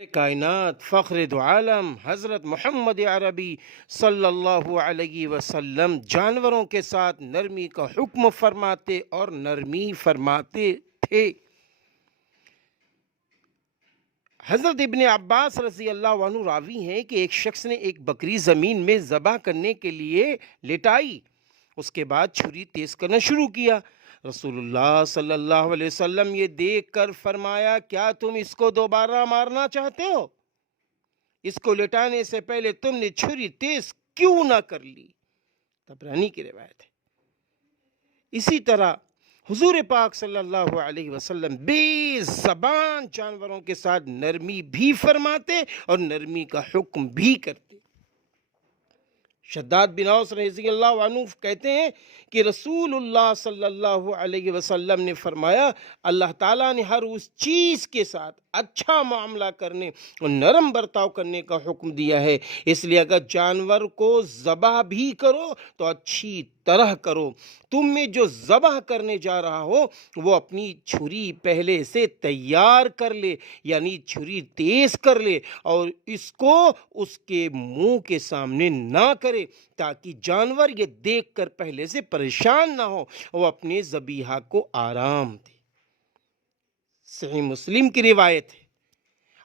کائنات فخر دو عالم حضرت محمد عربی صلی اللہ علیہ وسلم جانوروں کے ساتھ نرمی کا حکم فرماتے اور نرمی فرماتے تھے۔ حضرت ابن عباس رضی اللہ عنہ راوی ہیں کہ ایک شخص نے ایک بکری زمین میں ذبح کرنے کے لیے لٹائی، اس کے بعد چھری تیز کرنا شروع کیا۔ رسول اللہ صلی اللہ علیہ وسلم یہ دیکھ کر فرمایا، کیا تم اس کو دوبارہ مارنا چاہتے ہو؟ اس کو لٹانے سے پہلے تم نے چھری تیز کیوں نہ کر لی؟ طبرانی کی روایت ہے۔ اسی طرح حضور پاک صلی اللہ علیہ وسلم بے زبان جانوروں کے ساتھ نرمی بھی فرماتے اور نرمی کا حکم بھی کرتے۔ شداد بن اوس رضی اللہ عنہ کہتے ہیں کہ رسول اللہ صلی اللہ علیہ وسلم نے فرمایا، اللہ تعالیٰ نے ہر اس چیز کے ساتھ اچھا معاملہ کرنے اور نرم برتاؤ کرنے کا حکم دیا ہے، اس لیے اگر جانور کو ذبح بھی کرو تو اچھی طرح کرو۔ تم میں جو ذبح کرنے جا رہا ہو وہ اپنی چھری پہلے سے تیار کر لے، یعنی چھری تیز کر لے اور اس کو اس کے منہ کے سامنے نہ کرے، تاکہ جانور یہ دیکھ کر پہلے سے پریشان نہ ہو، وہ اپنے ذبیحہ کو آرام دے۔ صحیح مسلم کی روایت ہے،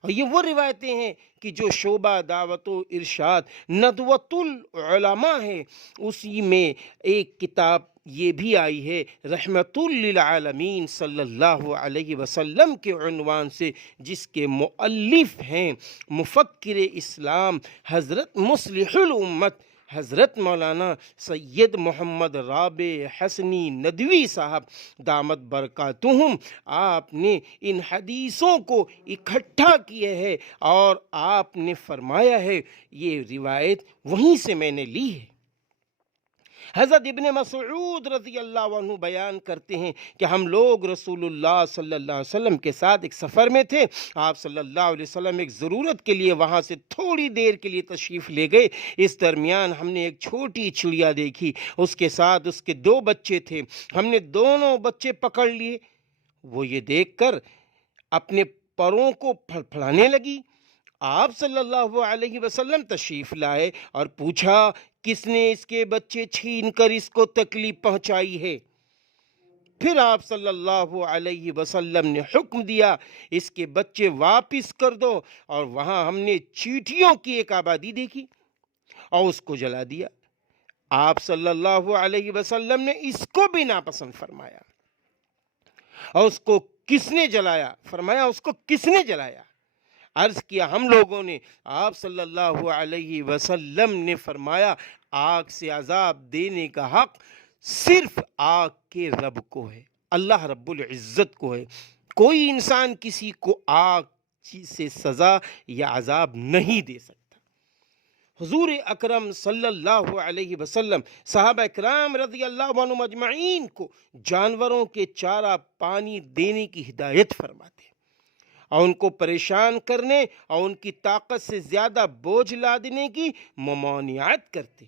اور یہ وہ روایتیں ہیں کہ جو شعبہ دعوت و ارشاد ندوۃ العلماء ہے، اسی میں ایک کتاب یہ بھی آئی ہے رحمت للعالمین صلی اللہ علیہ وسلم کے عنوان سے، جس کے مؤلف ہیں مفکر اسلام حضرت مصلح الامت حضرت مولانا سید محمد رابع حسنی ندوی صاحب دامت برکاتہم۔ آپ نے ان حدیثوں کو اکٹھا کیا ہے اور آپ نے فرمایا ہے، یہ روایت وہیں سے میں نے لی ہے۔ حضرت ابن مسعود رضی اللہ عنہ بیان کرتے ہیں کہ ہم لوگ رسول اللہ صلی اللہ علیہ وسلم کے ساتھ ایک سفر میں تھے۔ آپ صلی اللہ علیہ وسلم ایک ضرورت کے لیے وہاں سے تھوڑی دیر کے لیے تشریف لے گئے۔ اس درمیان ہم نے ایک چھوٹی چڑیا دیکھی، اس کے ساتھ اس کے 2 بچے تھے۔ ہم نے دونوں بچے پکڑ لیے۔ وہ یہ دیکھ کر اپنے پروں کو پھڑپھڑانے لگی۔ آپ صلی اللہ علیہ وسلم تشریف لائے اور پوچھا، کس نے اس کے بچے چھین کر اس کو تکلیف پہنچائی ہے؟ پھر آپ صلی اللہ علیہ وسلم نے حکم دیا، اس کے بچے واپس کر دو، اور وہاں ہم نے چیونٹیوں کی ایک آبادی دیکھی اور اس کو جلا دیا۔ آپ صلی اللہ علیہ وسلم نے اس کو بھی ناپسند فرمایا، اور اس کو کس نے جلایا؟ فرمایا، اس کو کس نے جلایا؟ عرض کیا، ہم لوگوں نے۔ آپ صلی اللہ علیہ وسلم نے فرمایا، آگ سے عذاب دینے کا حق صرف آگ کے رب کو ہے، اللہ رب العزت کو ہے۔ کوئی انسان کسی کو آگ سے سزا یا عذاب نہیں دے سکتا۔ حضور اکرم صلی اللہ علیہ وسلم صحابہ اکرام رضی اللہ عنہم اجمعین کو جانوروں کے چارہ پانی دینے کی ہدایت فرماتے اور ان کو پریشان کرنے اور ان کی طاقت سے زیادہ بوجھ لادنے کی ممانعت کرتے۔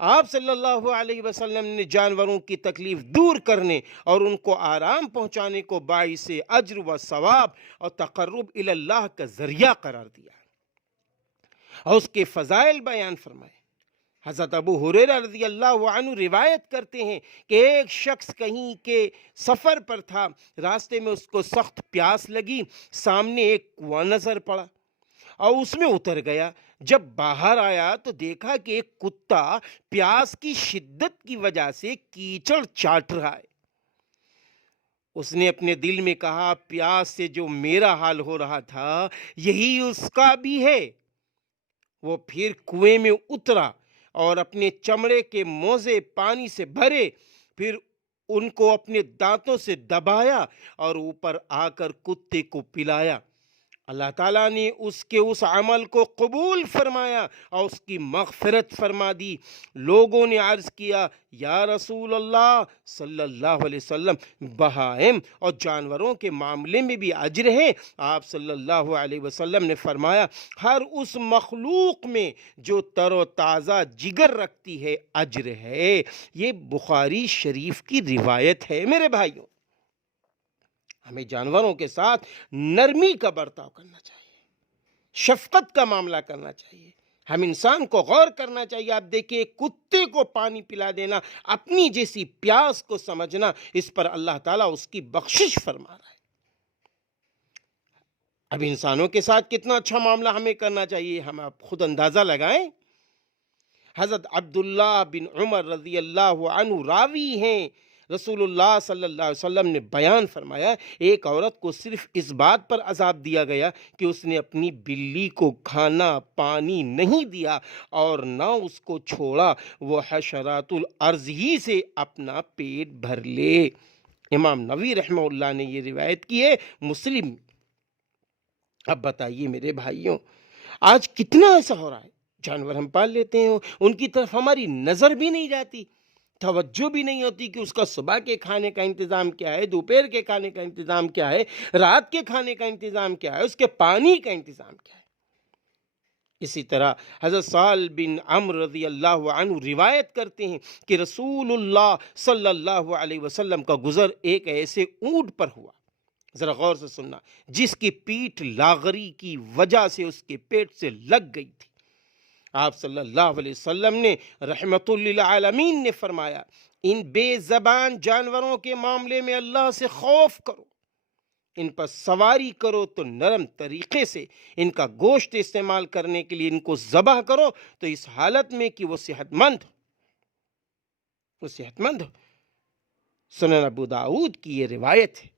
آپ صلی اللہ علیہ وسلم نے جانوروں کی تکلیف دور کرنے اور ان کو آرام پہنچانے کو باعث اجر و ثواب اور تقرب الی اللہ کا ذریعہ قرار دیا اور اس کے فضائل بیان فرمائے۔ حضرت ابو ہریرہ رضی اللہ عنہ روایت کرتے ہیں کہ ایک شخص کہیں کے سفر پر تھا، راستے میں اس کو سخت پیاس لگی، سامنے ایک کنواں نظر پڑا اور اس میں اتر گیا۔ جب باہر آیا تو دیکھا کہ ایک کتا پیاس کی شدت کی وجہ سے کیچڑ چاٹ رہا ہے۔ اس نے اپنے دل میں کہا، پیاس سے جو میرا حال ہو رہا تھا یہی اس کا بھی ہے۔ وہ پھر کنویں میں اترا اور اپنے چمڑے کے موزے پانی سے بھرے، پھر ان کو اپنے دانتوں سے دبایا اور اوپر آ کر کتے کو پلایا۔ اللہ تعالیٰ نے اس کے اس عمل کو قبول فرمایا اور اس کی مغفرت فرما دی۔ لوگوں نے عرض کیا، یا رسول اللہ صلی اللہ علیہ وسلم، بہائم اور جانوروں کے معاملے میں بھی اجر ہے؟ آپ صلی اللہ علیہ وسلم نے فرمایا، ہر اس مخلوق میں جو تر و تازہ جگر رکھتی ہے اجر ہے۔ یہ بخاری شریف کی روایت ہے۔ میرے بھائیوں، ہمیں جانوروں کے ساتھ نرمی کا برتاؤ کرنا چاہیے۔ شفقت کا معاملہ کرنا چاہیے. ہم انسان کو غور کرنا چاہیے. آپ دیکھیں کتے کو پانی پلا دینا اپنی جیسی پیاس کو سمجھنا، اس پر اللہ تعالیٰ اس کی بخشش فرما رہا ہے. اب انسانوں کے ساتھ کتنا اچھا معاملہ ہمیں کرنا چاہیے، ہم آپ خود اندازہ لگائیں. حضرت عبداللہ بن عمر رضی اللہ عنہ راوی ہیں، رسول اللہ صلی اللہ علیہ وسلم نے بیان فرمایا ایک عورت کو صرف اس بات پر عذاب دیا گیا کہ اس نے اپنی بلی کو کھانا پانی نہیں دیا اور نہ اس کو چھوڑا، وہ حشرات الارض ہی سے اپنا پیٹ بھر لے. امام نووی رحمہ اللہ نے یہ روایت کی ہے مسلم. اب بتائیے میرے بھائیوں، آج کتنا ایسا ہو رہا ہے، جانور ہم پال لیتے ہیں، ان کی طرف ہماری نظر بھی نہیں جاتی، توجہ بھی نہیں ہوتی کہ اس کا صبح کے کھانے کا انتظام کیا ہے، دوپہر کے کھانے کا انتظام کیا ہے، رات کے کھانے کا انتظام کیا ہے، اس کے پانی کا انتظام کیا ہے. اسی طرح حضرت سہل بن عمرو رضی اللہ عنہ روایت کرتے ہیں کہ رسول اللہ صلی اللہ علیہ وسلم کا گزر ایک ایسے اونٹ پر ہوا، ذرا غور سے سننا، جس کی پیٹھ لاغری کی وجہ سے اس کے پیٹ سے لگ گئی تھی. آپ صلی اللہ علیہ وسلم نے رحمت للعالمین نے فرمایا ان بے زبان جانوروں کے معاملے میں اللہ سے خوف کرو، ان پر سواری کرو تو نرم طریقے سے، ان کا گوشت استعمال کرنے کے لیے ان کو ذبح کرو تو اس حالت میں کہ وہ صحت مند ہو. سنن ابو داؤد کی یہ روایت ہے.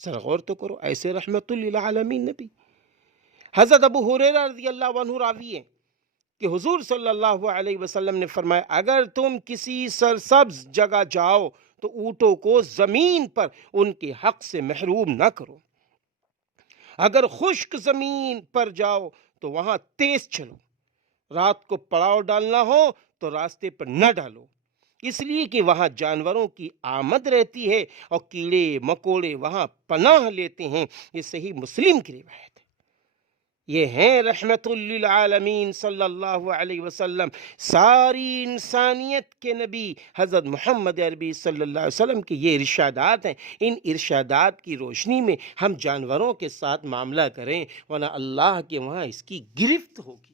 ذرا غور تو کرو، ایسے رحمت للعالمین نبی. حضرت ابو ہریرہ رضی اللہ عنہ راوی ہیں کہ حضور صلی اللہ علیہ وسلم نے فرمایا اگر تم کسی سرسبز جگہ جاؤ تو اونٹوں کو زمین پر ان کے حق سے محروم نہ کرو. اگر خشک زمین پر جاؤ تو وہاں تیز چلو. رات کو پڑاؤ ڈالنا ہو تو راستے پر نہ ڈالو، اس لیے کہ وہاں جانوروں کی آمد رہتی ہے اور کیڑے مکوڑے وہاں پناہ لیتے ہیں. یہ صحیح مسلم کی روایت ہے. یہ ہیں رحمت للعالمین صلی اللہ علیہ وسلم، ساری انسانیت کے نبی حضرت محمد عربی صلی اللہ علیہ وسلم کے یہ ارشادات ہیں. ان ارشادات کی روشنی میں ہم جانوروں کے ساتھ معاملہ کریں ورنہ اللہ کے وہاں اس کی گرفت ہوگی.